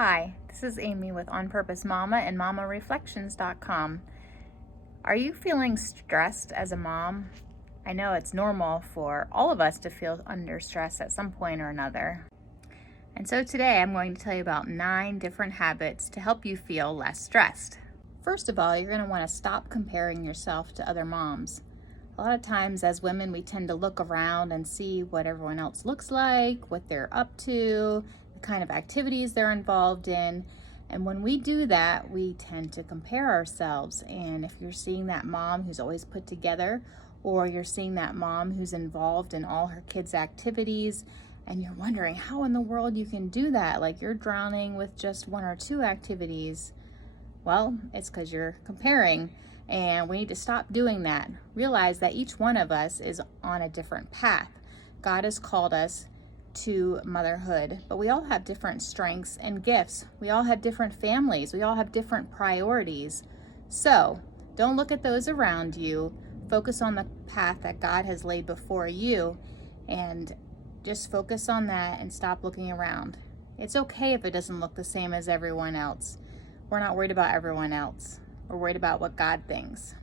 Hi, this is Amy with On Purpose Mama and MamaReflections.com. Are you feeling stressed as a mom? I know it's normal for all of us to feel under stress at some point or another. And so today I'm going to tell you about 9 different habits to help you feel less stressed. First of all, you're going to want to stop comparing yourself to other moms. A lot of times as women, we tend to look around and see what everyone else looks like, what they're up to, the kind of activities they're involved in. And when we do that, we tend to compare ourselves. And if you're seeing that mom who's always put together, or you're seeing that mom who's involved in all her kids' activities, and you're wondering how in the world you can do that, like you're drowning with just 1 or 2 activities, well, it's because you're comparing. And we need to stop doing that. Realize that each one of us is on a different path. God has called us to motherhood, but we all have different strengths and gifts. We all have different families. We all have different priorities. So don't look at those around you. Focus on the path that God has laid before you, and just focus on that and stop looking around. It's okay if it doesn't look the same as everyone else. We're not worried about everyone else. We're worried about what God thinks.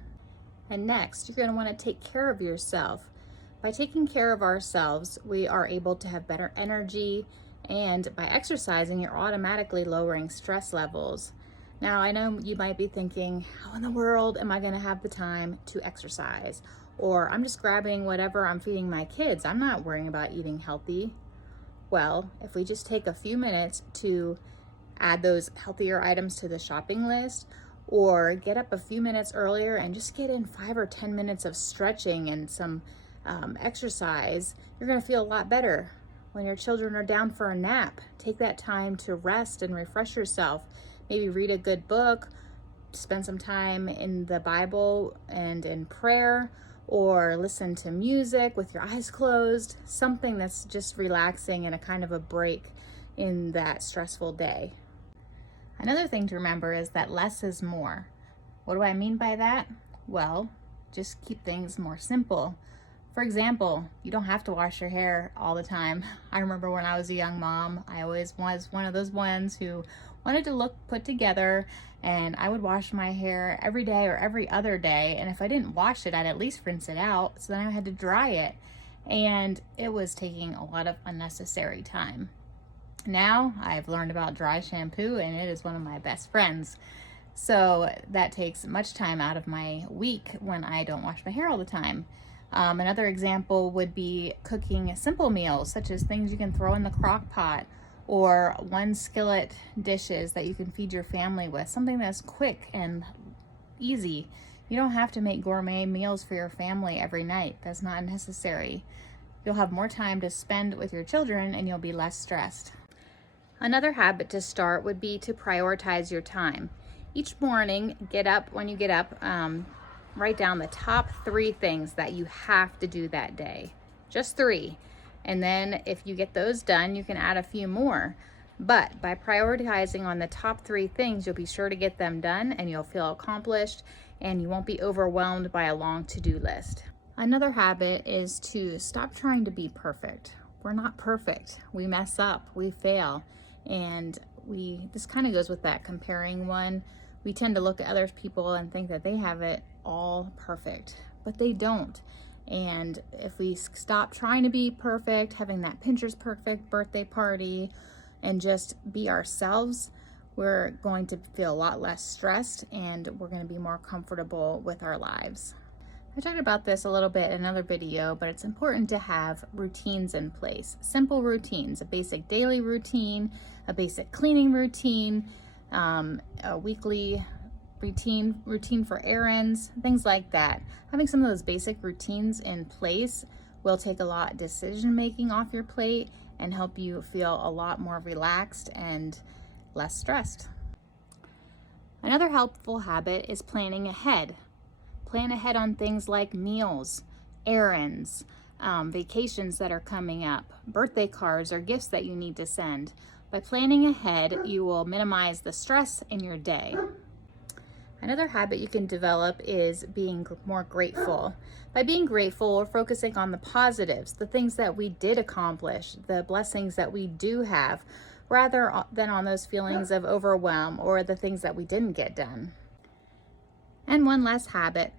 And next, you're going to want to take care of yourself. By taking care of ourselves, we are able to have better energy, and by exercising, you're automatically lowering stress levels. Now, I know you might be thinking, how in the world am I going to have the time to exercise? Or I'm just grabbing whatever I'm feeding my kids. I'm not worrying about eating healthy. Well, if we just take a few minutes to add those healthier items to the shopping list, or get up a few minutes earlier and just get in 5 or 10 minutes of stretching and some exercise, you're going to feel a lot better. When your children are down for a nap, take that time to rest and refresh yourself. Maybe read a good book, spend some time in the Bible and in prayer, or listen to music with your eyes closed, something that's just relaxing and a kind of a break in that stressful day. Another thing to remember is that less is more. What do I mean by that? Well, just keep things more simple. For example, you don't have to wash your hair all the time. I remember when I was a young mom, I always was one of those ones who wanted to look put together, and I would wash my hair every day or every other day. And if I didn't wash it, I'd at least rinse it out. So then I had to dry it. And it was taking a lot of unnecessary time. Now I've learned about dry shampoo, and it is one of my best friends. So that takes much time out of my week when I don't wash my hair all the time. Another example would be cooking simple meals, such as things you can throw in the crock pot, or 1 skillet dishes that you can feed your family with, something that's quick and easy. You don't have to make gourmet meals for your family every night. That's not necessary. You'll have more time to spend with your children, and you'll be less stressed. Another habit to start would be to prioritize your time. Each morning, when you get up, write down the top 3 things that you have to do that day. Just 3. And then if you get those done, you can add a few more. But by prioritizing on the top 3 things, you'll be sure to get them done, and you'll feel accomplished, and you won't be overwhelmed by a long to-do list. Another habit is to stop trying to be perfect. We're not perfect. We mess up, we fail. And this kind of goes with that comparing one. We tend to look at other people and think that they have it all perfect, but they don't. And if we stop trying to be perfect, having that Pinterest perfect birthday party, and just be ourselves, we're going to feel a lot less stressed, and we're going to be more comfortable with our lives. I talked about this a little bit in another video, but it's important to have routines in place. Simple routines, a basic daily routine, a basic cleaning routine, a weekly routine for errands, things like that. Having some of those basic routines in place will take a lot of decision making off your plate and help you feel a lot more relaxed and less stressed. Another helpful habit is planning ahead. Plan ahead on things like meals, errands, vacations that are coming up, birthday cards or gifts that you need to send. By planning ahead, you will minimize the stress in your day. Another habit you can develop is being more grateful. By being grateful, we're focusing on the positives, the things that we did accomplish, the blessings that we do have. rather than on those feelings of overwhelm or the things that we didn't get done. And one last habit,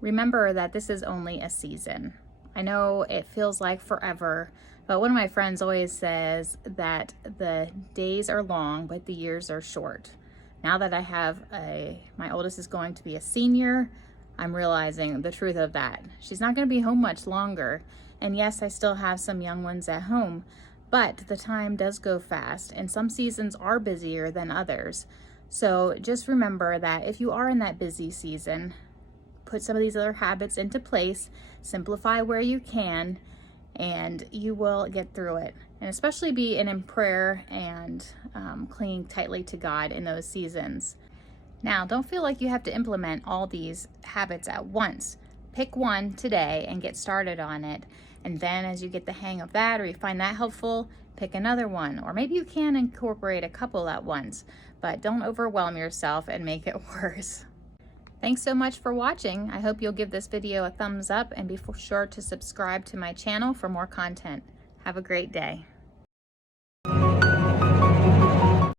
remember that this is only a season. I know it feels like forever, but one of my friends always says that the days are long, but the years are short. Now that I have my oldest is going to be a senior, I'm realizing the truth of that. She's not going to be home much longer. And yes, I still have some young ones at home, but the time does go fast and some seasons are busier than others. So just remember that if you are in that busy season, put some of these other habits into place, simplify where you can, and you will get through it. And especially be in prayer and clinging tightly to God in those seasons. Now, don't feel like you have to implement all these habits at once. Pick one today and get started on it. And then as you get the hang of that, or you find that helpful, pick another one. Or maybe you can incorporate a couple at once, but don't overwhelm yourself and make it worse. Thanks so much for watching. I hope you'll give this video a thumbs up and be sure to subscribe to my channel for more content. Have a great day.